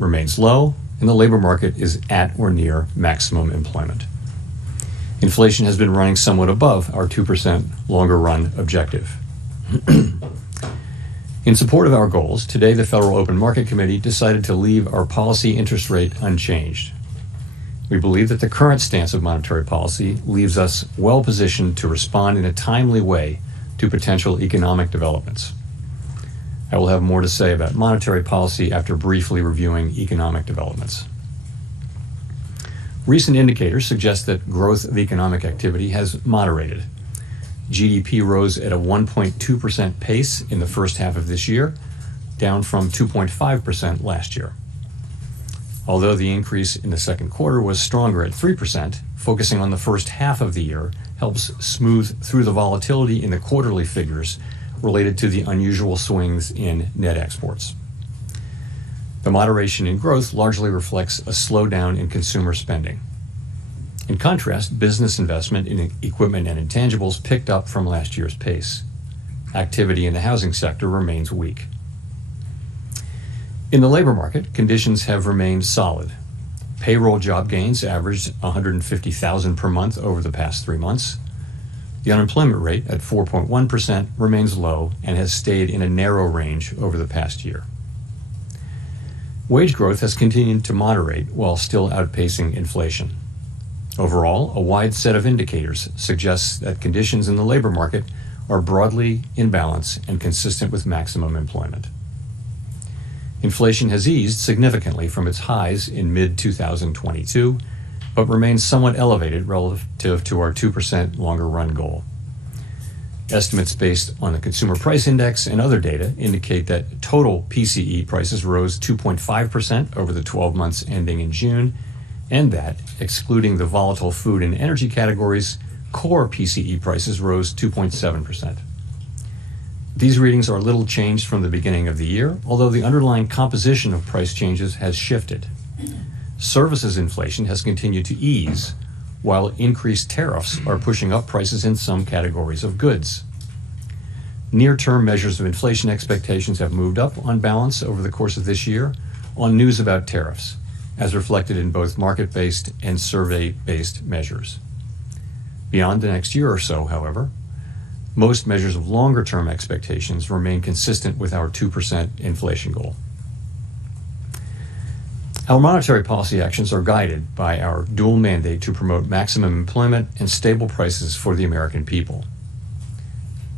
remains low, and the labor market is at or near maximum employment. Inflation has been running somewhat above our 2% longer run objective. In support of our goals, today the Federal Open Market Committee decided to leave our policy interest rate unchanged. We believe that the current stance of monetary policy leaves us well positioned to respond in a timely way to potential economic developments. I will have more to say about monetary policy after briefly reviewing economic developments. Recent indicators suggest that growth of economic activity has moderated. GDP rose at a 1.2% pace in the first half of this year, down from 2.5% last year. Although the increase in the second quarter was stronger at 3%, focusing on the first half of the year helps smooth through the volatility in the quarterly figures related to the unusual swings in net exports. The moderation in growth largely reflects a slowdown in consumer spending. In contrast, business investment in equipment and intangibles picked up from last year's pace. Activity in the housing sector remains weak. In the labor market, conditions have remained solid. Payroll job gains averaged 150,000 per month over the past 3 months. The unemployment rate at 4.1% remains low and has stayed in a narrow range over the past year. Wage growth has continued to moderate while still outpacing inflation. Overall, a wide set of indicators suggests that conditions in the labor market are broadly in balance and consistent with maximum employment. Inflation has eased significantly from its highs in mid-2022, but remains somewhat elevated relative to our 2% longer run goal. Estimates based on the Consumer Price Index and other data indicate that total PCE prices rose 2.5% over the 12 months ending in June, and that, excluding the volatile food and energy categories, core PCE prices rose 2.7%. These readings are little changed from the beginning of the year, although the underlying composition of price changes has shifted. Services inflation has continued to ease, while increased tariffs are pushing up prices in some categories of goods. Near-term measures of inflation expectations have moved up on balance over the course of this year on news about tariffs, as reflected in both market-based and survey-based measures. Beyond the next year or so, however, most measures of longer-term expectations remain consistent with our 2% inflation goal. Our monetary policy actions are guided by our dual mandate to promote maximum employment and stable prices for the American people.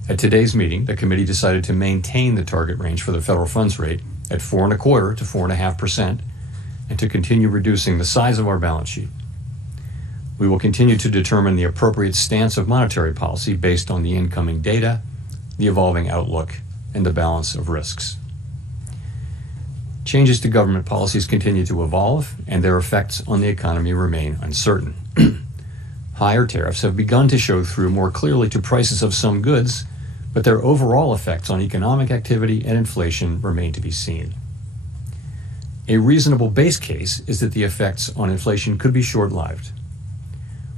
At today's meeting, the committee decided to maintain the target range for the federal funds rate at 4.25% to 4.5% and to continue reducing the size of our balance sheet. We will continue to determine the appropriate stance of monetary policy based on the incoming data, the evolving outlook, and the balance of risks. Changes to government policies continue to evolve, and their effects on the economy remain uncertain. Higher tariffs have begun to show through more clearly to prices of some goods, but their overall effects on economic activity and inflation remain to be seen. A reasonable base case is that the effects on inflation could be short-lived,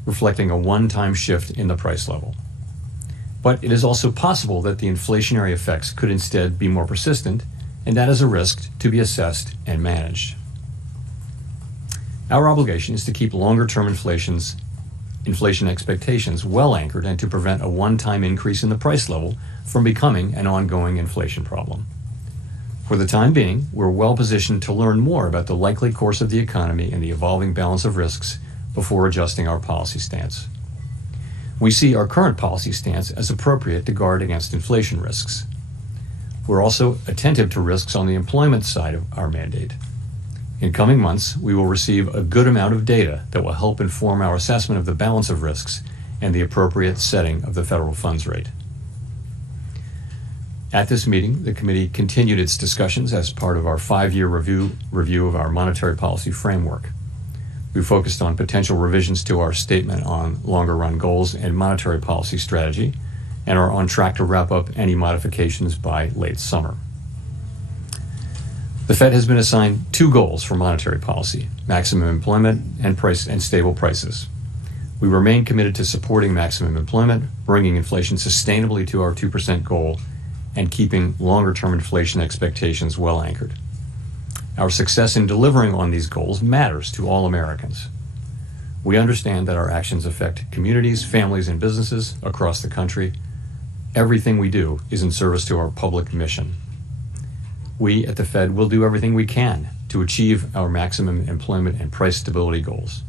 reflecting a one-time shift in the price level. But it is also possible that the inflationary effects could instead be more persistent, and that is a risk to be assessed and managed. Our obligation is to keep longer-term inflation expectations well anchored and to prevent a one-time increase in the price level from becoming an ongoing inflation problem. For the time being, we're well positioned to learn more about the likely course of the economy and the evolving balance of risks before adjusting our policy stance. We see our current policy stance as appropriate to guard against inflation risks. We're also attentive to risks on the employment side of our mandate. In coming months, we will receive a good amount of data that will help inform our assessment of the balance of risks and the appropriate setting of the federal funds rate. At this meeting, the committee continued its discussions as part of our 5-year review of our monetary policy framework. We focused on potential revisions to our statement on longer-run goals and monetary policy strategy, and are on track to wrap up any modifications by late summer. The Fed has been assigned 2 goals for monetary policy: maximum employment and stable prices. We remain committed to supporting maximum employment, bringing inflation sustainably to our 2% goal, and keeping longer-term inflation expectations well anchored. Our success in delivering on these goals matters to all Americans. We understand that our actions affect communities, families, and businesses across the country. Everything we do is in service to our public mission. We at the Fed will do everything we can to achieve our maximum employment and price stability goals.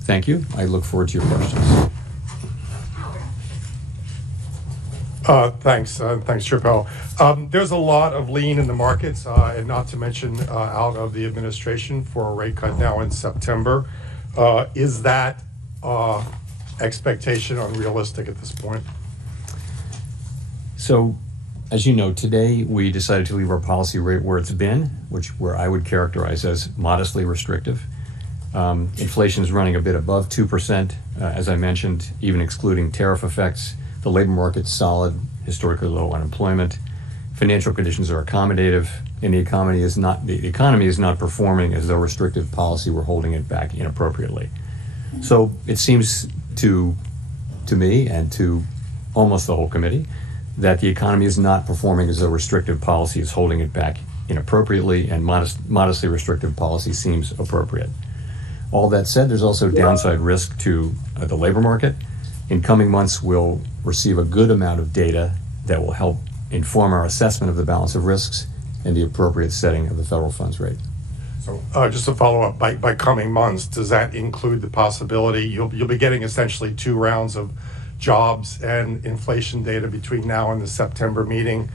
Thank you. I look forward to your questions. Thanks, Chair Powell. There's a lot of lean in the markets, and not to mention out of the administration for a rate cut now in September. Is that expectation unrealistic at this point? So, as you know, today we decided to leave our policy rate where it's been, where I would characterize as modestly restrictive. Inflation is running a bit above 2%, as I mentioned, even excluding tariff effects. The labor market's solid, historically low unemployment. Financial conditions are accommodative, and the economy is not performing as though restrictive policy were holding it back inappropriately. So it seems to me and to almost the whole committee that the economy is not performing as though restrictive policy is holding it back inappropriately, and modestly restrictive policy seems appropriate. All that said, there's also downside risk to the labor market. In coming months, we'll receive a good amount of data that will help inform our assessment of the balance of risks and the appropriate setting of the federal funds rate. So just to follow up, by coming months, does that include the possibility you'll be getting essentially 2 rounds of jobs and inflation data between now and the September meeting?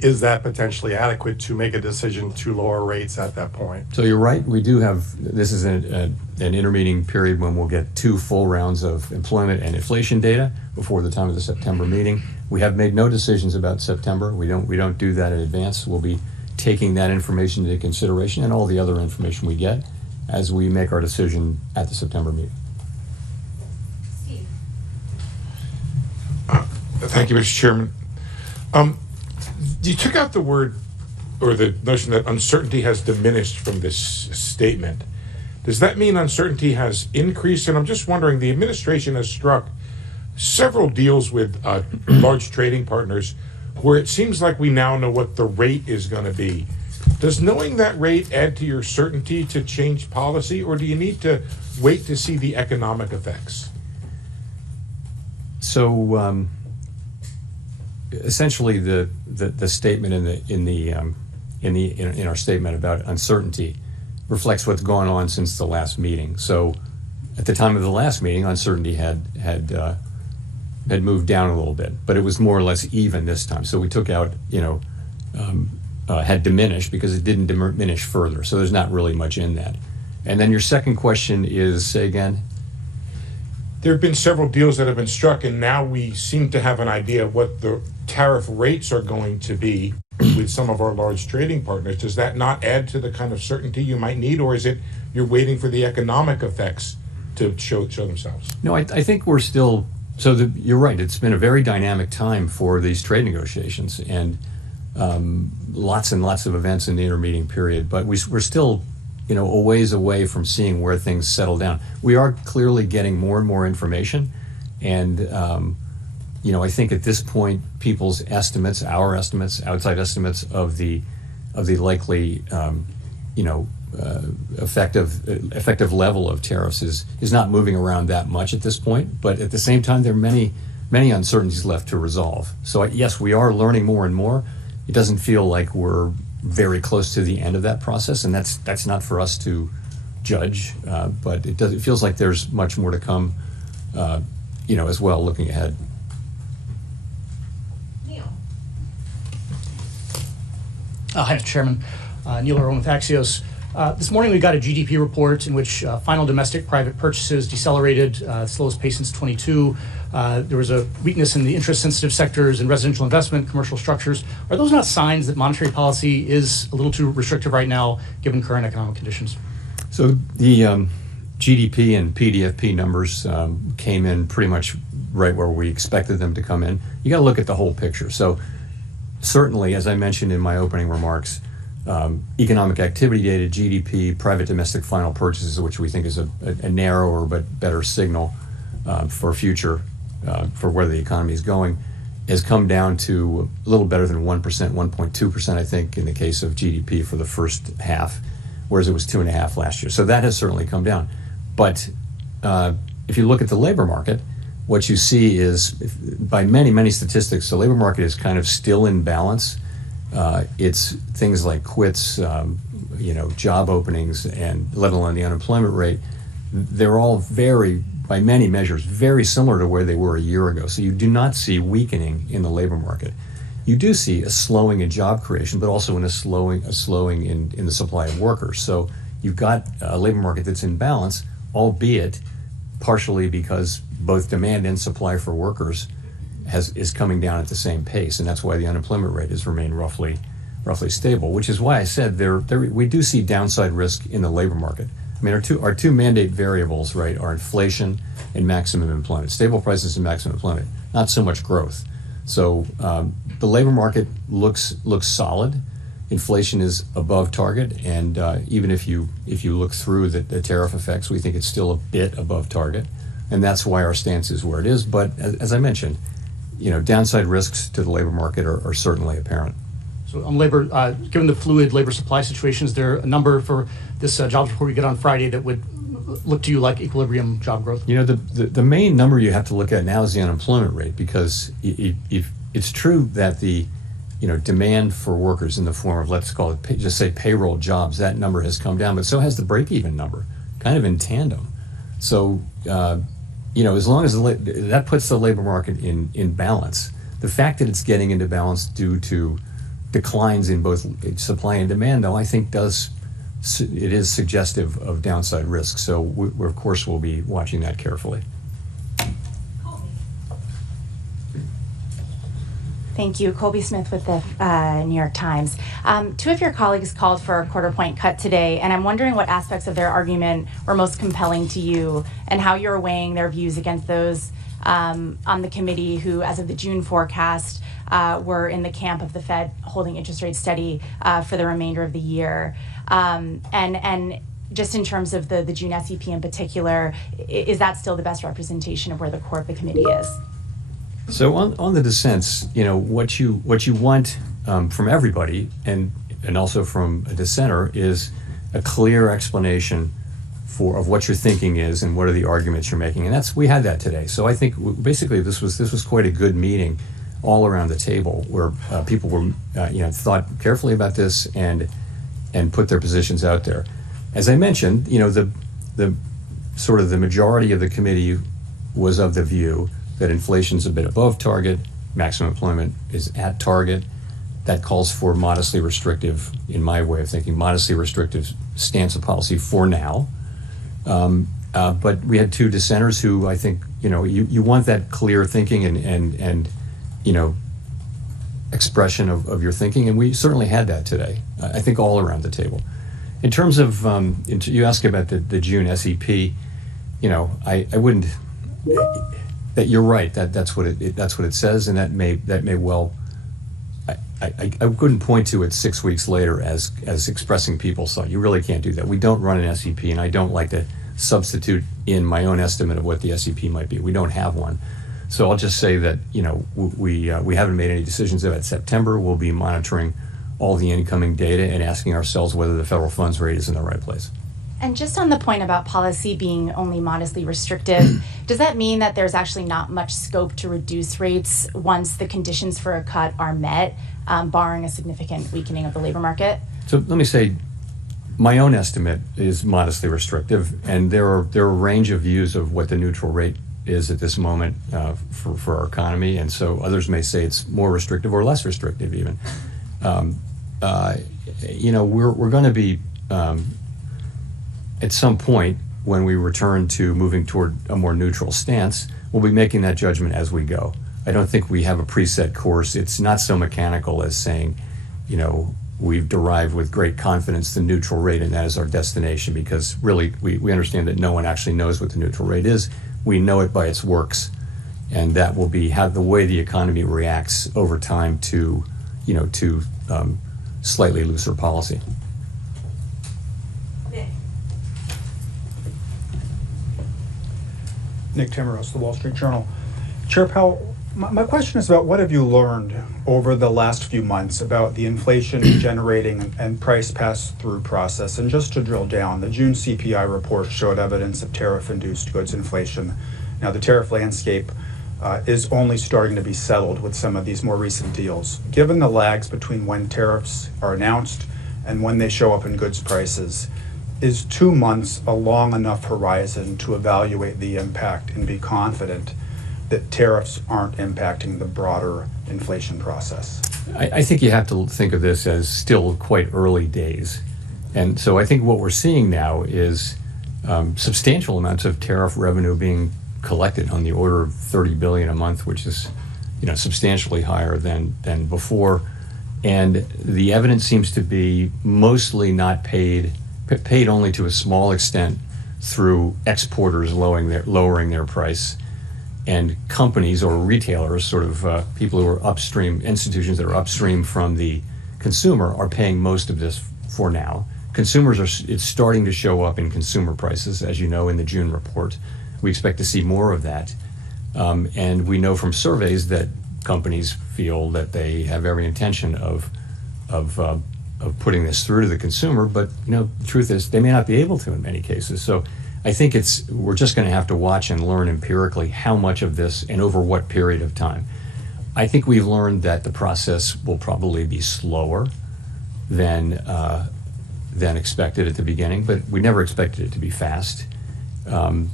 Is that potentially adequate to make a decision to lower rates at that point? So you're right. We do have, this is an intermeeting period when we'll get 2 full rounds of employment and inflation data before the time of the September meeting. We have made no decisions about September. We don't do that in advance. We'll be taking that information into consideration and all the other information we get as we make our decision at the September meeting. Steve. Thank you, Mr. Chairman. You took out the word or the notion that uncertainty has diminished from this statement. Does that mean uncertainty has increased? And I'm just wondering, the administration has struck several deals with large trading partners where it seems like we now know what the rate is going to be. Does knowing that rate add to your certainty to change policy, or do you need to wait to see the economic effects? So essentially, the statement in our statement about uncertainty reflects what's gone on since the last meeting. So at the time of the last meeting, uncertainty had moved down a little bit, but it was more or less even this time. So we took out, had diminished because it didn't diminish further. So there's not really much in that. And then your second question is, say again? There have been several deals that have been struck, and now we seem to have an idea of what the tariff rates are going to be with some of our large trading partners. Does that not add to the kind of certainty you might need, or is it you're waiting for the economic effects to show themselves? No, I think we're still, you're right. It's been a very dynamic time for these trade negotiations, and lots and lots of events in the intermeeting period, but we're still a ways away from seeing where things settle down. We are clearly getting more and more information, and I think at this point, people's estimates, our estimates, outside estimates of the likely effective level of tariffs is not moving around that much at this point. But at the same time, there are many uncertainties left to resolve. So yes, we are learning more and more. It doesn't feel like we're very close to the end of that process, and that's not for us to judge. But it feels like there's much more to come, as well, looking ahead. Neil. Hi, Mr. Chairman. Neil Irwin with Axios. This morning we got a GDP report in which final domestic private purchases decelerated, slowest pace since 22. There was a weakness in the interest-sensitive sectors and residential investment, commercial structures. Are those not signs that monetary policy is a little too restrictive right now, given current economic conditions? So the GDP and PDFP numbers came in pretty much right where we expected them to come in. You got to look at the whole picture. So certainly, as I mentioned in my opening remarks, economic activity data, GDP, private domestic final purchases, which we think is a narrower but better signal for future, for where the economy is going, has come down to a little better than 1%, 1.2%, I think, in the case of GDP for the first half, whereas it was 2.5% last year. So that has certainly come down. But if you look at the labor market, what you see is, by many, many statistics, the labor market is kind of still in balance. It's things like quits, job openings, and let alone the unemployment rate. They're all by many measures, very similar to where they were a year ago. So you do not see weakening in the labor market. You do see a slowing in job creation, but also a slowing in the supply of workers. So you've got a labor market that's in balance, albeit partially because both demand and supply for workers is coming down at the same pace, and that's why the unemployment rate has remained roughly stable. Which is why I said we do see downside risk in the labor market. I mean, our two mandate variables, right, are inflation and maximum employment, stable prices and maximum employment, not so much growth. So the labor market looks solid. Inflation is above target, and even if you look through the tariff effects, we think it's still a bit above target, and that's why our stance is where it is. But as I mentioned, downside risks to the labor market are certainly apparent. So on labor, given the fluid labor supply situation, is there a number for this jobs report we get on Friday that would look to you like equilibrium job growth? The main number you have to look at now is the unemployment rate, because it's true that the demand for workers in the form of, let's call it, just say payroll jobs, that number has come down, but so has the break-even number, kind of in tandem. So, as long as that puts the labor market in balance, the fact that it's getting into balance due to declines in both supply and demand, though, I think it is suggestive of downside risk. So we of course, will be watching that carefully. Thank you. Colby Smith with the New York Times. Two of your colleagues called for a quarter-point cut today, and I'm wondering what aspects of their argument were most compelling to you and how you're weighing their views against those on the committee who, as of the June forecast, were in the camp of the Fed holding interest rates steady for the remainder of the year. And just in terms of the June SEP in particular, is that still the best representation of where the core of the committee is? So on the dissents, what you want from everybody and also from a dissenter is a clear explanation of what your thinking is and what are the arguments you're making, and we had that today. So I think basically this was quite a good meeting all around the table where people were thought carefully about this and put their positions out there. As I mentioned, the sort of the majority of the committee was of the view that inflation's a bit above target, maximum employment is at target. That calls for modestly restrictive, in my way of thinking, modestly restrictive stance of policy for now. But we had two dissenters who I think, you want that clear thinking and expression of your thinking, and we certainly had that today, I think all around the table. In terms of, you asked about the June SEP, I wouldn't, that you're right, that's what it says, and that may well, I couldn't point to it 6 weeks later as expressing people's thought. You really can't do that. We don't run an SEP, and I don't like to substitute in my own estimate of what the SEP might be. We don't have one. So I'll just say that, we haven't made any decisions about September. We'll be monitoring all the incoming data and asking ourselves whether the federal funds rate is in the right place. And just on the point about policy being only modestly restrictive, does that mean that there's actually not much scope to reduce rates once the conditions for a cut are met, barring a significant weakening of the labor market? So let me say, my own estimate is modestly restrictive, and there are a range of views of what the neutral rate is at this moment for our economy, and so others may say it's more restrictive or less restrictive even. We're going to be at some point when we return to moving toward a more neutral stance, we'll be making that judgment as we go. I don't think we have a preset course. It's not so mechanical as saying, we've derived with great confidence the neutral rate and that is our destination, because really we understand that no one actually knows what the neutral rate is. We know it by its works, and that will be how the way the economy reacts over time to slightly looser policy. Nick Timmeros, The Wall Street Journal. Chair Powell, My question is about what have you learned over the last few months about the inflation generating and price pass-through process? And just to drill down, the June CPI report showed evidence of tariff-induced goods inflation. Now, the tariff landscape is only starting to be settled with some of these more recent deals. Given the lags between when tariffs are announced and when they show up in goods prices, is 2 months a long enough horizon to evaluate the impact and be confident that tariffs aren't impacting the broader inflation process? I think you have to think of this as still quite early days. And so I think what we're seeing now is substantial amounts of tariff revenue being collected on the order of $30 billion a month, which is, substantially higher than before. And the evidence seems to be mostly not paid only to a small extent through exporters lowering their price, and companies or retailers, sort of people who are upstream, institutions that are upstream from the consumer, are paying most of this for now. It's starting to show up in consumer prices, as you know, in the June report. We expect to see more of that. And we know from surveys that companies feel that they have every intention of putting this through to the consumer, but the truth is they may not be able to in many cases. So I think we're just going to have to watch and learn empirically how much of this and over what period of time. I think we've learned that the process will probably be slower than expected at the beginning, but we never expected it to be fast. And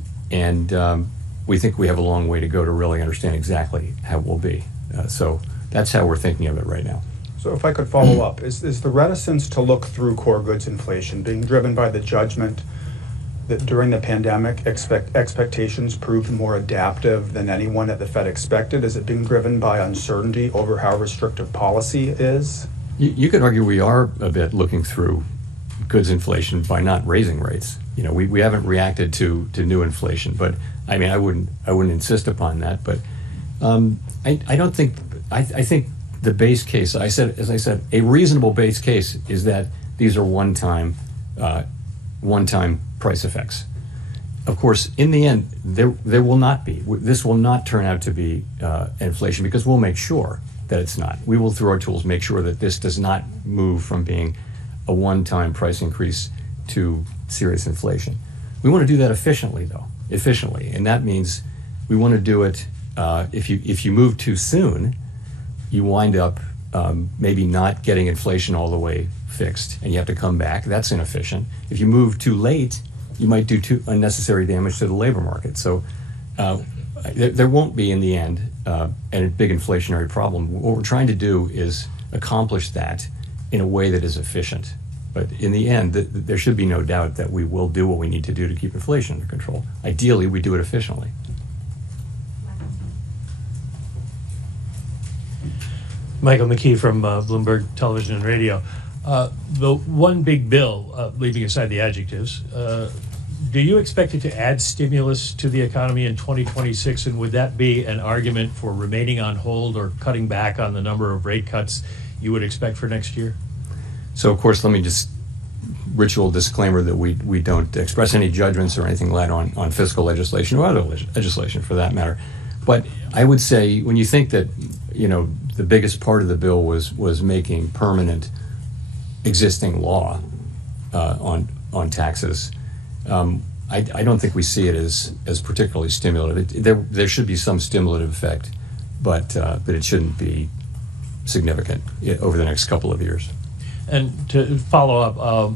we think we have a long way to go to really understand exactly how it will be. So that's how we're thinking of it right now. So if I could follow up, is the reticence to look through core goods inflation being driven by the judgment that during the pandemic expectations proved more adaptive than anyone at the Fed expected? Is it being driven by uncertainty over how restrictive policy is? You could argue we are a bit looking through goods inflation by not raising rates. We haven't reacted to new inflation, but I mean I wouldn't insist upon that. But I think the base case, as I said, a reasonable base case is that these are one-time price effects. Of course, in the end, there will not be. This will not turn out to be inflation, because we'll make sure that it's not. We will, through our tools, make sure that this does not move from being a one-time price increase to serious inflation. We want to do that efficiently, and that means we want to do it. If you move too soon, you wind up maybe not getting inflation all the way fixed, and you have to come back. That's inefficient. If you move too late, you might do unnecessary damage to the labor market. So there won't be, in the end, a big inflationary problem. What we're trying to do is accomplish that in a way that is efficient. But in the end, there should be no doubt that we will do what we need to do to keep inflation under control. Ideally, we do it efficiently. Michael McKee from Bloomberg Television and Radio. The one big bill, leaving aside the adjectives, do you expect it to add stimulus to the economy in 2026? And would that be an argument for remaining on hold or cutting back on the number of rate cuts you would expect for next year? So, of course, let me just ritual disclaimer that we don't express any judgments or anything like that on fiscal legislation or other legislation for that matter. But I would say, when you think that, the biggest part of the bill was making permanent existing law on taxes, I don't think we see it as particularly stimulative. There should be some stimulative effect, but it shouldn't be significant over the next couple of years. And to follow up, I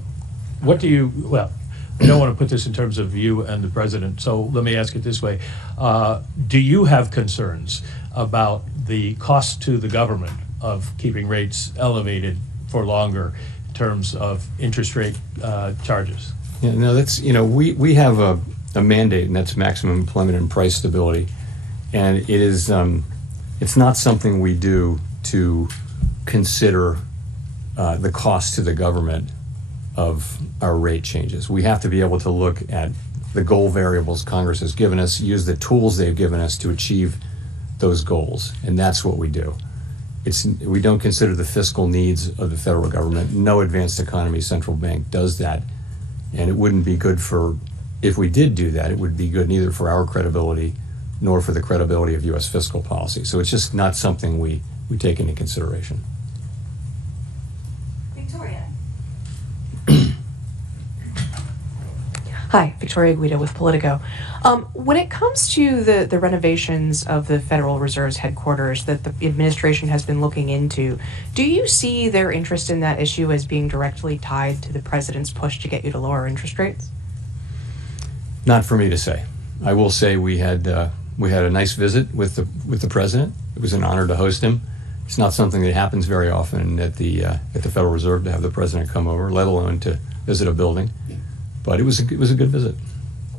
don't want to put this in terms of you and the president, so let me ask it this way. Do you have concerns about the cost to the government of keeping rates elevated for longer in terms of interest rate charges? Yeah, no, that's, we have a mandate, and that's maximum employment and price stability. And it is, it's not something we do to consider the cost to the government of our rate changes. We have to be able to look at the goal variables Congress has given us, use the tools they've given us to achieve those goals, and that's what we do. We don't consider the fiscal needs of the federal government. No advanced economy central bank does that, and it wouldn't be good if we did do that, it would be good neither for our credibility nor for the credibility of U.S. fiscal policy. So it's just not something we take into consideration. Victoria. Hi, Victoria Guida with Politico. When it comes to the renovations of the Federal Reserve's headquarters that the administration has been looking into, do you see their interest in that issue as being directly tied to the president's push to get you to lower interest rates? Not for me to say. I will say we had a nice visit with the president. It was an honor to host him. It's not something that happens very often at the Federal Reserve to have the president come over, let alone to visit a building. But it was a good visit.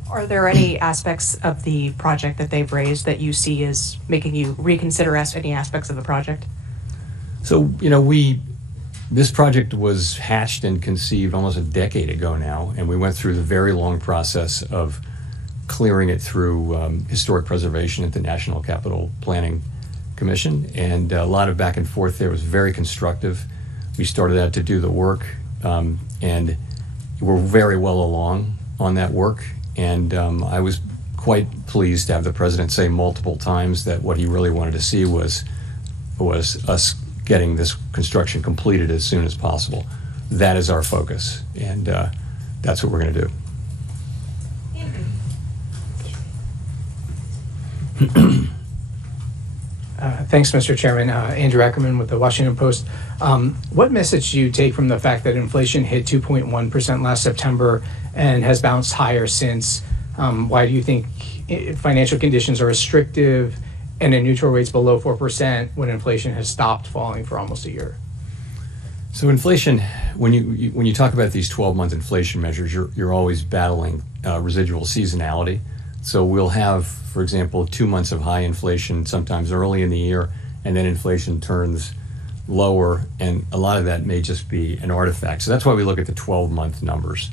Are there any aspects of the project that they've raised that you see as making you reconsider any aspects of the project? So, this project was hatched and conceived almost a decade ago now, and we went through the very long process of clearing it through historic preservation at the National Capital Planning Commission, and a lot of back and forth there. It was very constructive. We started out to do the work, and we're very well along on that work, and I was quite pleased to have the president say multiple times that what he really wanted to see was us getting this construction completed as soon as possible. That is our focus, and that's what we're going to do. Thanks, Mr. Chairman. Andrew Ackerman with the Washington Post. What message do you take from the fact that inflation hit 2.1% last September and has bounced higher since? Why do you think financial conditions are restrictive and a neutral rate's below 4% when inflation has stopped falling for almost a year? So inflation, when you talk about these 12-month inflation measures, you're always battling residual seasonality. So we'll have, for example, 2 months of high inflation sometimes early in the year, and then inflation turns lower, and a lot of that may just be an artifact. So that's why we look at the 12-month numbers.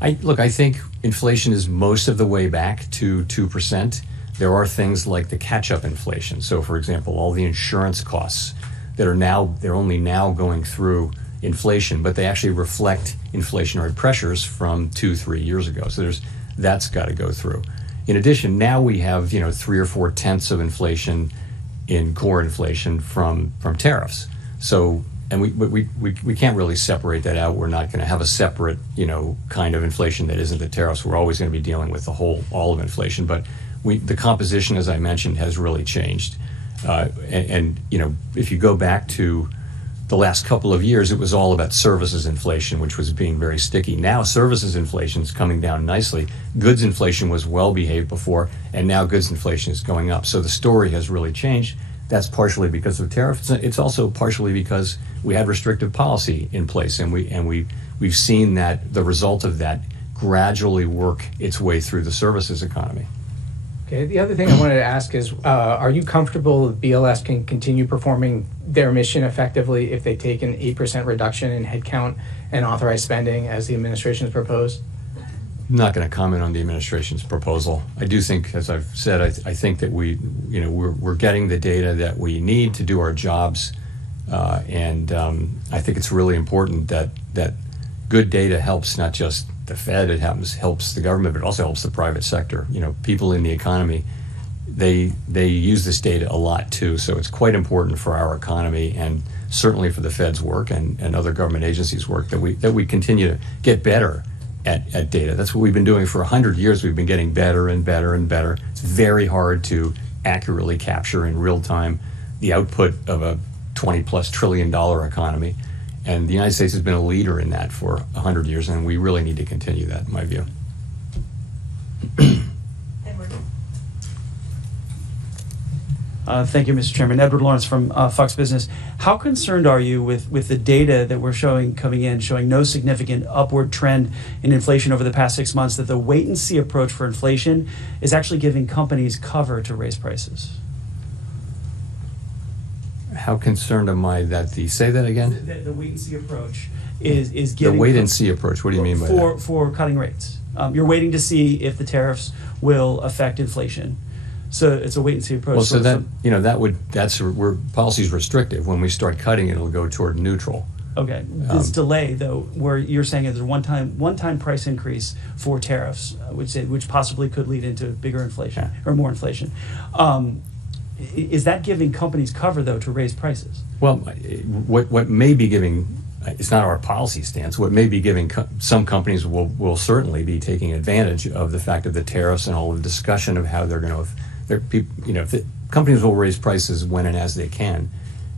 I think inflation is most of the way back to 2%. There are things like the catch-up inflation. So, for example, all the insurance costs that they're only now going through inflation, but they actually reflect inflationary pressures from 2-3 years ago. So that's got to go through. In addition, now we have 3 or 4 tenths of inflation in core inflation from tariffs. So, and we can't really separate that out. We're not going to have a separate kind of inflation that isn't the tariffs. We're always going to be dealing with all of inflation. But the composition, as I mentioned, has really changed. And if you go back to the last couple of years, it was all about services inflation, which was being very sticky. Now services inflation is coming down nicely. Goods inflation was well behaved before, and now goods inflation is going up. So the story has really changed. That's partially because of tariffs. It's also partially because we had restrictive policy in place, and we've seen that the result of that gradually work its way through the services economy. Okay, the other thing I wanted to ask is, are you comfortable that BLS can continue performing their mission effectively if they take an 8% reduction in headcount and authorized spending as the administration has proposed? I'm not going to comment on the administration's proposal. I do think, as I've said, I think that we're getting the data that we need to do our jobs, and I think it's really important that good data helps not just the Fed, it helps the government, but it also helps the private sector. People in the economy, they use this data a lot too. So it's quite important for our economy, and certainly for the Fed's work and other government agencies' work, that we continue to get better at data. That's what we've been doing for 100 years. We've been getting better and better and better. It's very hard to accurately capture in real time the output of a $20+ trillion economy. And the United States has been a leader in that for 100 years, and we really need to continue that, in my view. Edward. Thank you, Mr. Chairman. Edward Lawrence from Fox Business. How concerned are you with the data that we're showing no significant upward trend in inflation over the past 6 months, that the wait-and-see approach for inflation is actually giving companies cover to raise prices? How concerned am I that say that again? The wait-and-see approach is giving... The wait-and-see approach, what do you mean by that? For cutting rates. You're waiting to see if the tariffs will affect inflation. So it's a wait-and-see approach. Well, so where policy is restrictive. When we start cutting, it'll go toward neutral. Okay. This delay, though, where you're saying there's a one-time price increase for tariffs, which possibly could lead into bigger inflation or more inflation. Is that giving companies cover, though, to raise prices? Well, what may be giving, it's not our policy stance, what may be giving some companies will certainly be taking advantage of the fact of the tariffs and all the discussion of how they're going to, companies will raise prices when and as they can.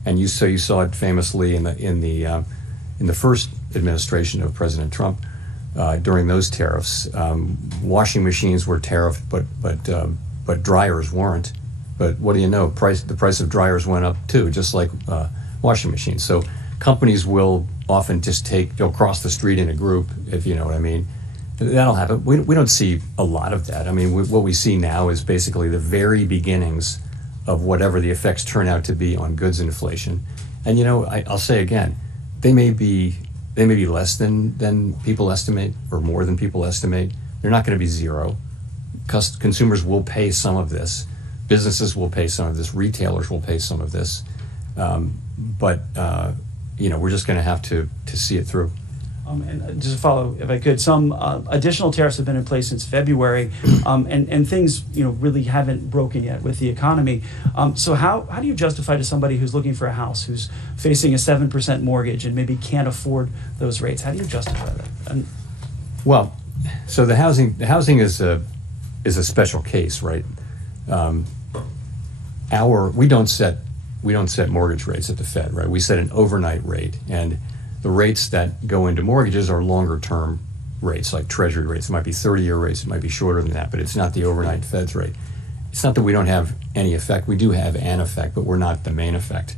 And you saw it famously in the first administration of President Trump during those tariffs. Washing machines were tariffed, but dryers weren't. But what do you know? The price of dryers went up too, just like washing machines. So companies will often just they'll cross the street in a group, if you know what I mean. That'll happen. We don't see a lot of that. I mean, what we see now is basically the very beginnings of whatever the effects turn out to be on goods inflation. And I'll say again, they may be less than people estimate or more than people estimate. They're not going to be zero. Consumers will pay some of this. Businesses will pay some of this. Retailers will pay some of this. But we're just going to have to see it through. And just to follow, if I could, some additional tariffs have been in place since February, and things really haven't broken yet with the economy. So how do you justify to somebody who's looking for a house, who's facing a 7% mortgage and maybe can't afford those rates? How do you justify that? Well, so the housing is a special case, right? We don't set mortgage rates at the Fed, right? We set an overnight rate, and the rates that go into mortgages are longer term rates, like treasury rates. It might be 30-year rates, it might be shorter than that, but it's not the overnight Fed's rate. It's not that we don't have any effect. We do have an effect, but we're not the main effect.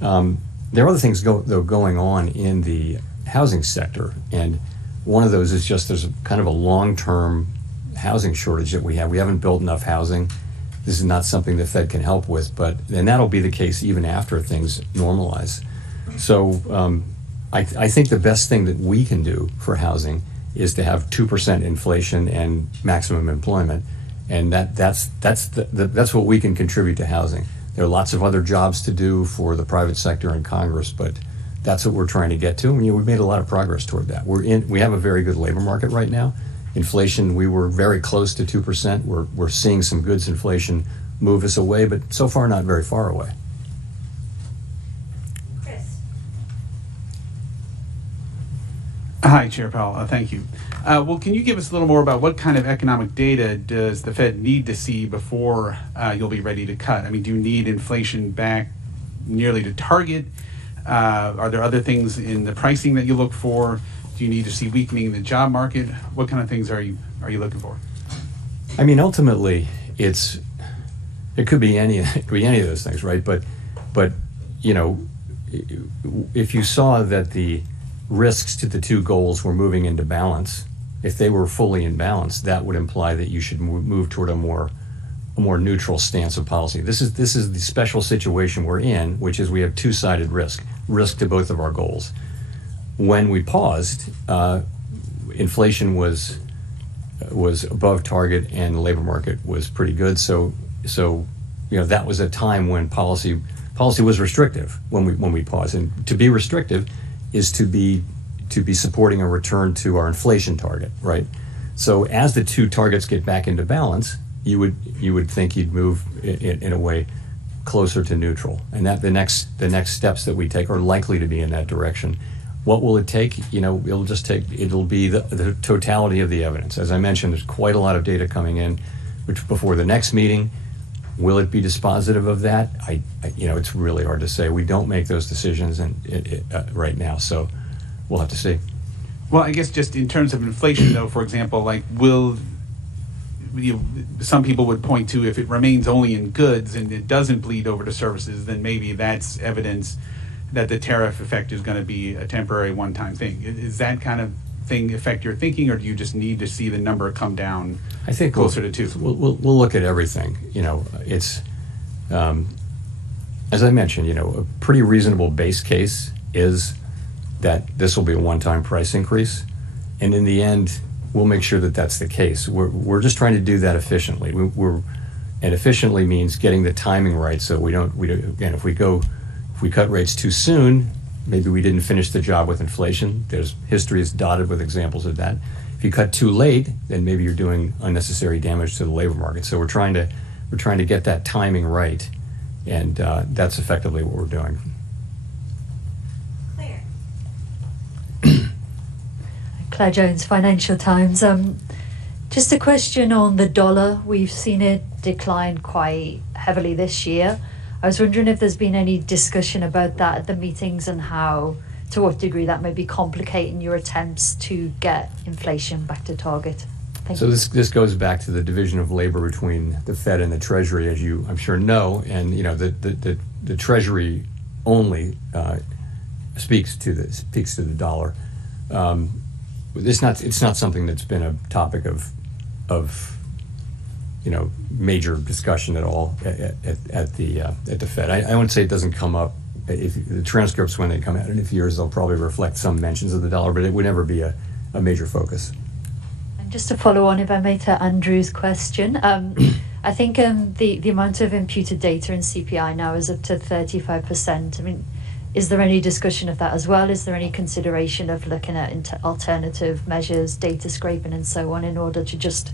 There are other things going on in the housing sector, and one of those is just there's kind of a long-term housing shortage that we have. We haven't built enough housing. This is not something the Fed can help with, and that'll be the case even after things normalize. So I think the best thing that we can do for housing is to have 2% inflation and maximum employment, and that's what we can contribute to housing. There are lots of other jobs to do for the private sector and Congress, but that's what we're trying to get to. We've made a lot of progress toward that. We have a very good labor market right now. Inflation, we were very close to 2%. We're seeing some goods inflation move us away, but so far not very far away. Hi, Chair Powell. Thank you. Well, can you give us a little more about what kind of economic data does the Fed need to see before you'll be ready to cut? I mean, do you need inflation back nearly to target? Are there other things in the pricing that you look for? Do you need to see weakening in the job market? What kind of things are you looking for? I mean, ultimately, it could be any of those things, right? But if you saw that the risks to the two goals were moving into balance, if they were fully in balance, that would imply that you should move toward a more neutral stance of policy. This is the special situation we're in, which is we have two-sided risk to both of our goals. When we paused, inflation was above target and the labor market was pretty good. So that was a time when policy was restrictive when we paused. And to be restrictive is to be supporting a return to our inflation target, right? So as the two targets get back into balance, you would think you'd move in a way closer to neutral, and that the next steps that we take are likely to be in that direction. What will it take? It'll be the totality of the evidence. As I mentioned, there's quite a lot of data coming in, which before the next meeting. Will it be dispositive of that? It's really hard to say. We don't make those decisions right now, so we'll have to see. Well, I guess just in terms of inflation, though, for example, some people would point to if it remains only in goods and it doesn't bleed over to services, then maybe that's evidence that the tariff effect is going to be a temporary one-time thing. Is that kind of thing affect your thinking, or do you just need to see the number come down? I think closer to 2. We'll look at everything. It's as I mentioned. A pretty reasonable base case is that this will be a one-time price increase, and in the end, we'll make sure that that's the case. We're just trying to do that efficiently. And efficiently means getting the timing right, so we don't. Again, if we cut rates too soon, maybe we didn't finish the job with inflation. History is dotted with examples of that. If you cut too late, then maybe you're doing unnecessary damage to the labor market. So we're trying to get that timing right, and that's effectively what we're doing. Claire Jones, Financial Times. Just a question on the dollar. We've seen it decline quite heavily this year. I was wondering if there's been any discussion about that at the meetings and to what degree that may be complicating your attempts to get inflation back to target. Thank you. This goes back to the division of labor between the Fed and the Treasury, as you I'm sure know, and the Treasury only speaks to the dollar. It's not something that's been a topic of major discussion at all at the Fed. I wouldn't say it doesn't come up. If the transcripts, when they come out in a few years, they'll probably reflect some mentions of the dollar, but it would never be a major focus. And just to follow on, if I may, to Andrew's question, I think the amount of imputed data in CPI now is up to 35%. I mean, is there any discussion of that as well? Is there any consideration of looking at alternative measures, data scraping and so on, in order to just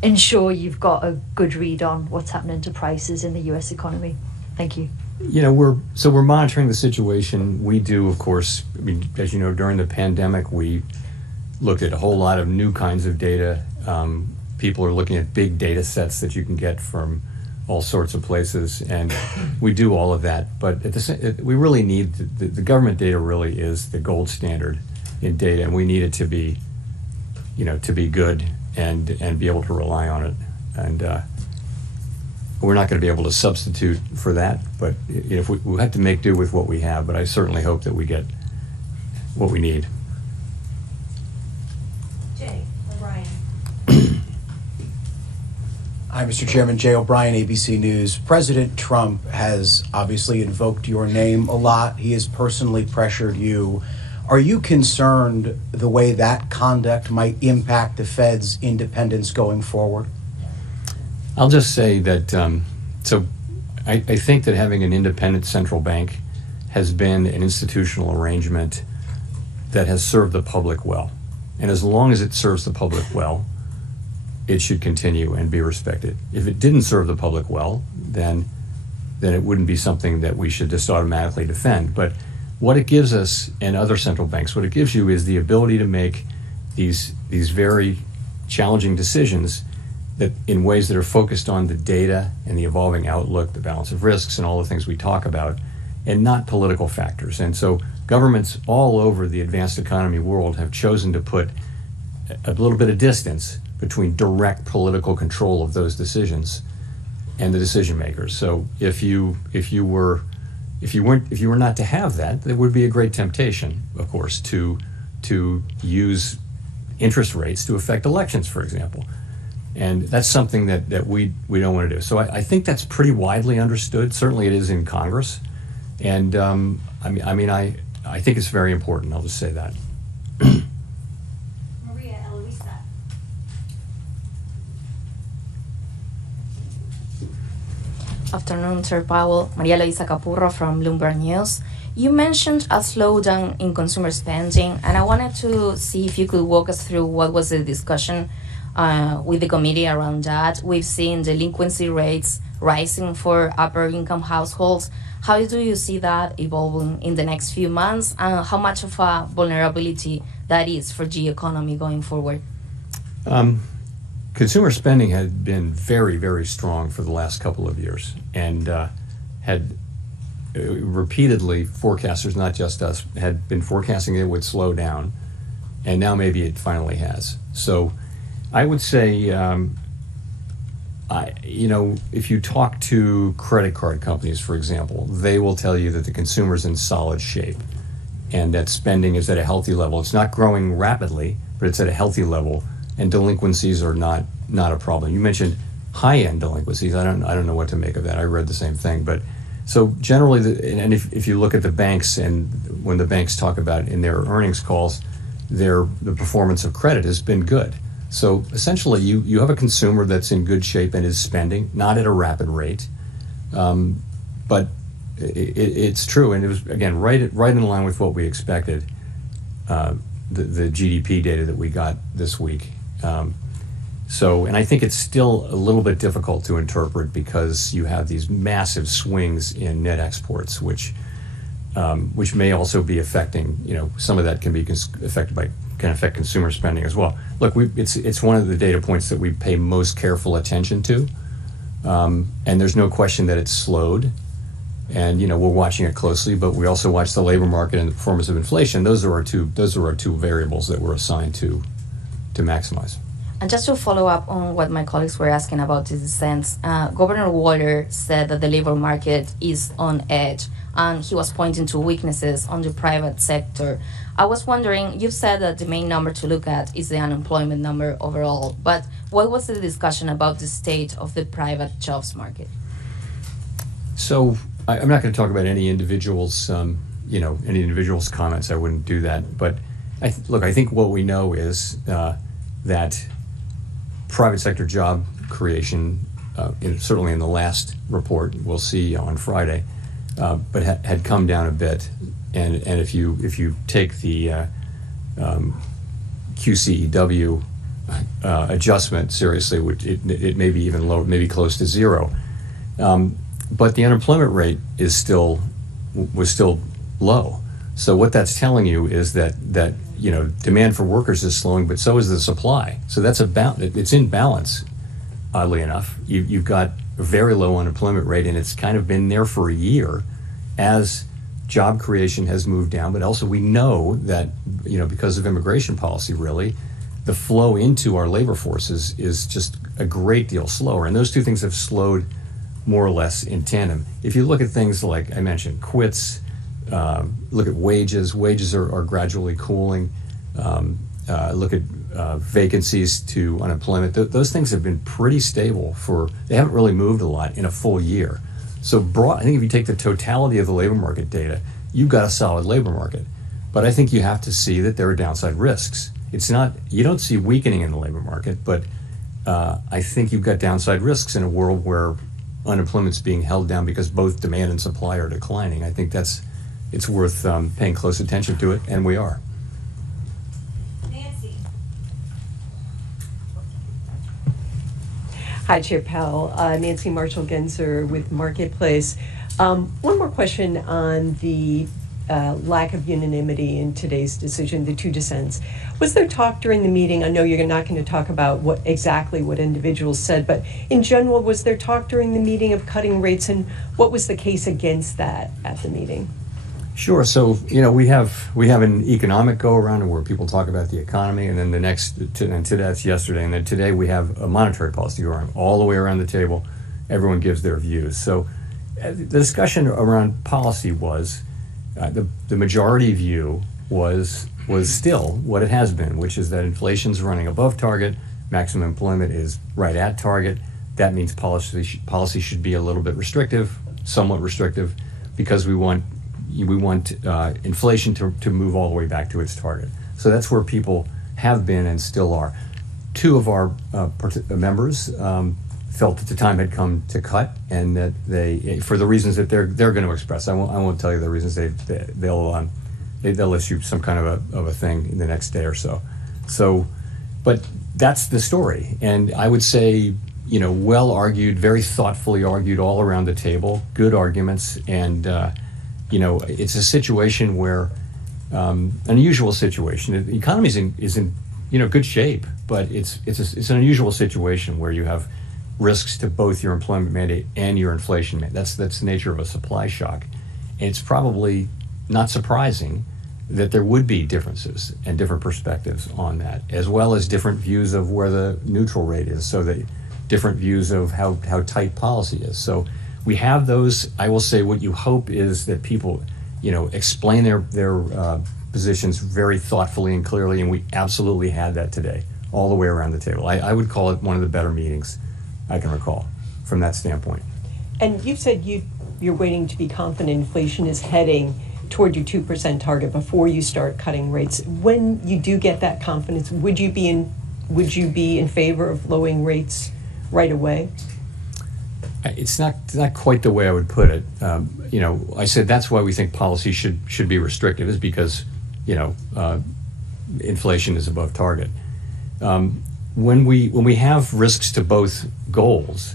ensure you've got a good read on what's happening to prices in the US economy? Thank you. We're monitoring the situation. We do, of course, I mean, as you know, during the pandemic, we looked at a whole lot of new kinds of data. People are looking at big data sets that you can get from all sorts of places, and we do all of that. But we really need the government data. Really is the gold standard in data, and we need it to be, to be good and be able to rely on it. And we're not going to be able to substitute for that, but if we have to make do with what we have. But I certainly hope that we get what we need. Jay O'Brien. Hi, Mr. Chairman. Jay O'Brien, ABC News. President Trump has obviously invoked your name a lot. He has personally pressured you. Are you concerned the way that conduct might impact the Fed's independence going forward? I'll just say that, I think that having an independent central bank has been an institutional arrangement that has served the public well. And as long as it serves the public well, it should continue and be respected. If it didn't serve the public well, then it wouldn't be something that we should just automatically defend. But what it gives us, and other central banks, what it gives you is the ability to make these very challenging decisions that in ways that are focused on the data and the evolving outlook, the balance of risks, and all the things we talk about, and not political factors. And so governments all over the advanced economy world have chosen to put a little bit of distance between direct political control of those decisions and the decision makers. So if you were not to have that, there would be a great temptation, of course, to use interest rates to affect elections, for example. And that's something that we don't want to do. So I think that's pretty widely understood. Certainly it is in Congress. And I think it's very important. I'll just say that. Maria Eloisa. Afternoon, Sir Powell. Maria Eloisa Capurro from Bloomberg News. You mentioned a slowdown in consumer spending, and I wanted to see if you could walk us through what was the discussion with the committee around that. We've seen delinquency rates rising for upper income households. How do you see that evolving in the next few months, and how much of a vulnerability that is for the economy going forward? Consumer spending had been very, very strong for the last couple of years, and had repeatedly, forecasters, not just us, had been forecasting it would slow down, and now maybe it finally has. So I would say, if you talk to credit card companies, for example, they will tell you that the consumer's in solid shape and that spending is at a healthy level. It's not growing rapidly, but it's at a healthy level, and delinquencies are not a problem. You mentioned high-end delinquencies. I don't know what to make of that. I read the same thing. But so generally, if you look at the banks, and when the banks talk about in their earnings calls, the performance of credit has been good. So essentially, you have a consumer that's in good shape and is spending, not at a rapid rate, but it's true, and it was again right in line with what we expected. The GDP data that we got this week. And I think it's still a little bit difficult to interpret because you have these massive swings in net exports, which may also be affecting. Some of that can be can affect consumer spending as well. Look, it's one of the data points that we pay most careful attention to, and there's no question that it's slowed. And we're watching it closely, but we also watch the labor market and the performance of inflation. Those are our two variables that we're assigned to maximize. And just to follow up on what my colleagues were asking about this sense, Governor Waller said that the labor market is on edge, and he was pointing to weaknesses on the private sector. I was wondering, you said that the main number to look at is the unemployment number overall, but what was the discussion about the state of the private jobs market? So I'm not going to talk about any individual's, any individual's comments. I wouldn't do that. But I think what we know is that private sector job creation, certainly in the last report, we'll see on Friday, but had come down a bit. And if you take the QCEW adjustment seriously, it may be even lower, maybe close to zero. But the unemployment rate was still low. So what that's telling you is that demand for workers is slowing, but so is the supply. So it's in balance. Oddly enough, you've got a very low unemployment rate, and it's kind of been there for a year as job creation has moved down. But also we know that because of immigration policy, really, the flow into our labor forces is just a great deal slower, and those two things have slowed more or less in tandem. If you look at things like I mentioned, quits, look at wages are gradually cooling, look at vacancies to unemployment, those things have been pretty stable they haven't really moved a lot in a full year. So I think if you take the totality of the labor market data, you've got a solid labor market. But I think you have to see that there are downside risks. You don't see weakening in the labor market, but I think you've got downside risks in a world where unemployment's being held down because both demand and supply are declining. I think it's worth paying close attention to it, and we are. Nancy. Hi, Chair Powell. Nancy Marshall-Genzer with Marketplace. One more question on the lack of unanimity in today's decision, the two dissents. Was there talk during the meeting? I know you're not going to talk about what individuals said, but in general, was there talk during the meeting of cutting rates, and what was the case against that at the meeting? Sure. So we have an economic go around where people talk about the economy, and then that's yesterday, and then today we have a monetary policy go around all the way around the table. Everyone gives their views. So the discussion around policy was. The majority view was still what it has been, which is that inflation's running above target, maximum employment is right at target. That means policy should be a little bit restrictive, somewhat restrictive, because we want inflation to move all the way back to its target. So that's where people have been and still are. Two of our members felt that the time had come to cut, and that they, for the reasons that they're going to express. I won't tell you the reasons. They'll issue some kind of a thing in the next day or so. So, but that's the story, and I would say well argued, very thoughtfully argued all around the table, good arguments, and it's a situation where an unusual situation. The economy is in good shape, but it's an unusual situation where you have risks to both your employment mandate and your inflation mandate. That's the nature of a supply shock. And it's probably not surprising that there would be differences and different perspectives on that, as well as different views of where the neutral rate is, so that different views of how tight policy is. So we have those. I will say what you hope is that people, explain their positions very thoughtfully and clearly, and we absolutely had that today, all the way around the table. I would call it one of the better meetings I can recall from that standpoint. And you said you're waiting to be confident inflation is heading toward your 2% target before you start cutting rates. When you do get that confidence, would you be in favor of lowering rates right away? It's not quite the way I would put it. I said that's why we think policy should be restrictive, is because inflation is above target. When we have risks to both goals,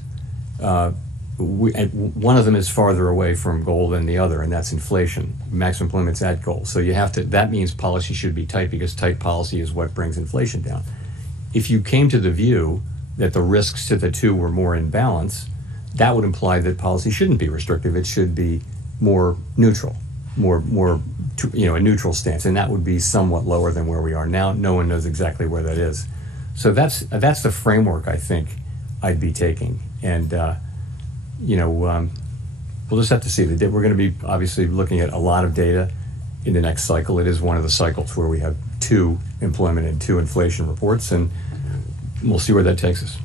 one of them is farther away from goal than the other, and that's inflation. Maximum employment's at goal, so that means policy should be tight, because tight policy is what brings inflation down. If you came to the view that the risks to the two were more in balance, that would imply that policy shouldn't be restrictive. It should be more neutral, more a neutral stance, and that would be somewhat lower than where we are now. No one knows exactly where that is. So that's the framework I think I'd be taking, and we'll just have to see. We're going to be obviously looking at a lot of data in the next cycle. It is one of the cycles where we have 2 employment and 2 inflation reports, and we'll see where that takes us.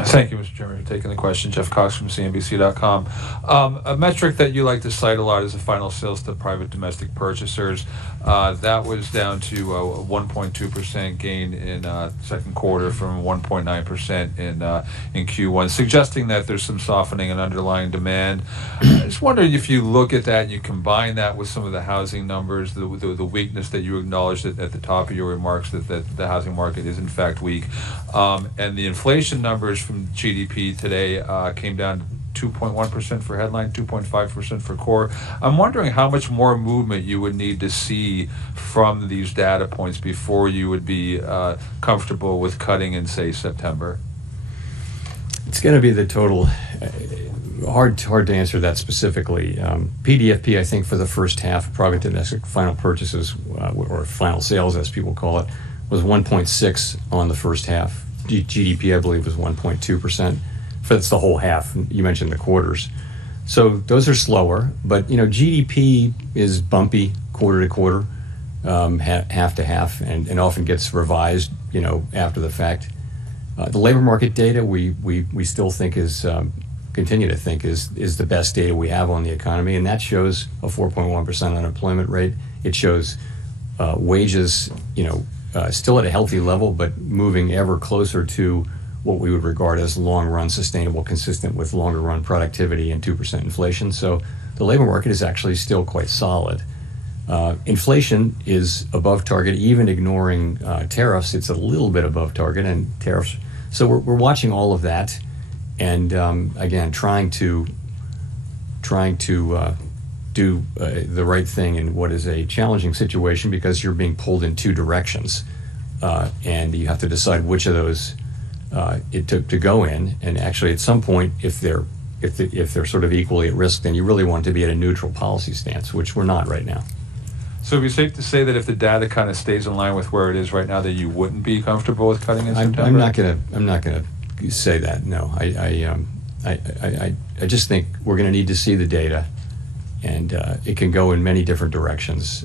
Thank you, Mr. Chairman, for taking the question. Jeff Cox from CNBC.com. A metric that you like to cite a lot is the final sales to private domestic purchasers. That was down to a 1.2% gain in second quarter from 1.9% in Q1, suggesting that there's some softening in underlying demand. I just wondering if you look at that and you combine that with some of the housing numbers, the weakness that you acknowledged at the top of your remarks, that the housing market is in fact weak, and the inflation numbers from GDP today came down to 2.1% for headline, 2.5% for core. I'm wondering how much more movement you would need to see from these data points before you would be comfortable with cutting in, say, September. It's going to be the total. Hard to answer that specifically. PDFP, I think, for the first half, private domestic final purchases, or final sales as people call it, was 1.6 on the first half. GDP, I believe, was 1.2%. That's the whole half. You mentioned the quarters. So those are slower, but GDP is bumpy quarter to quarter, half to half, and often gets revised, after the fact. The labor market data we still think is, continue to think is the best data we have on the economy, and that shows a 4.1% unemployment rate. It shows wages, still at a healthy level, but moving ever closer to what we would regard as long-run sustainable, consistent with longer-run productivity and 2% inflation. So the labor market is actually still quite solid. Inflation is above target, even ignoring tariffs. It's a little bit above target, and tariffs. So we're watching all of that, and again, trying to do the right thing in what is a challenging situation, because you're being pulled in 2 directions, and you have to decide which of those to go in. And actually, at some point, if they're sort of equally at risk, then you really want to be at a neutral policy stance, which we're not right now. So it'd be safe to say that if the data kind of stays in line with where it is right now, that you wouldn't be comfortable with cutting in September? I'm not gonna say that. No, I just think we're going to need to see the data, and it can go in many different directions.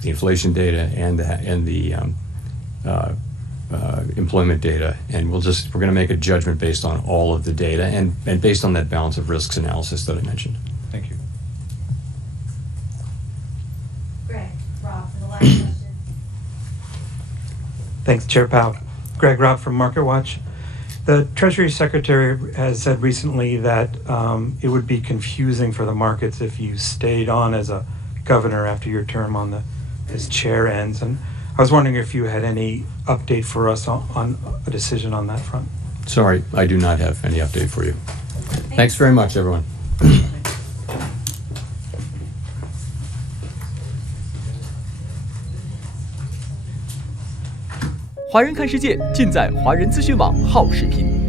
The inflation data and the employment data, and we're going to make a judgment based on all of the data and based on that balance of risks analysis that I mentioned. Thank you. Greg, Rob, for the last question. Thanks, Chair Powell. Greg Robb from MarketWatch. The Treasury Secretary has said recently that it would be confusing for the markets if you stayed on as a governor after your term as chair ends. And I was wondering if you had any update for us on a decision on that front. Sorry, I do not have any update for you. Thanks very much, everyone. 华人看世界尽在华人资讯网好视频。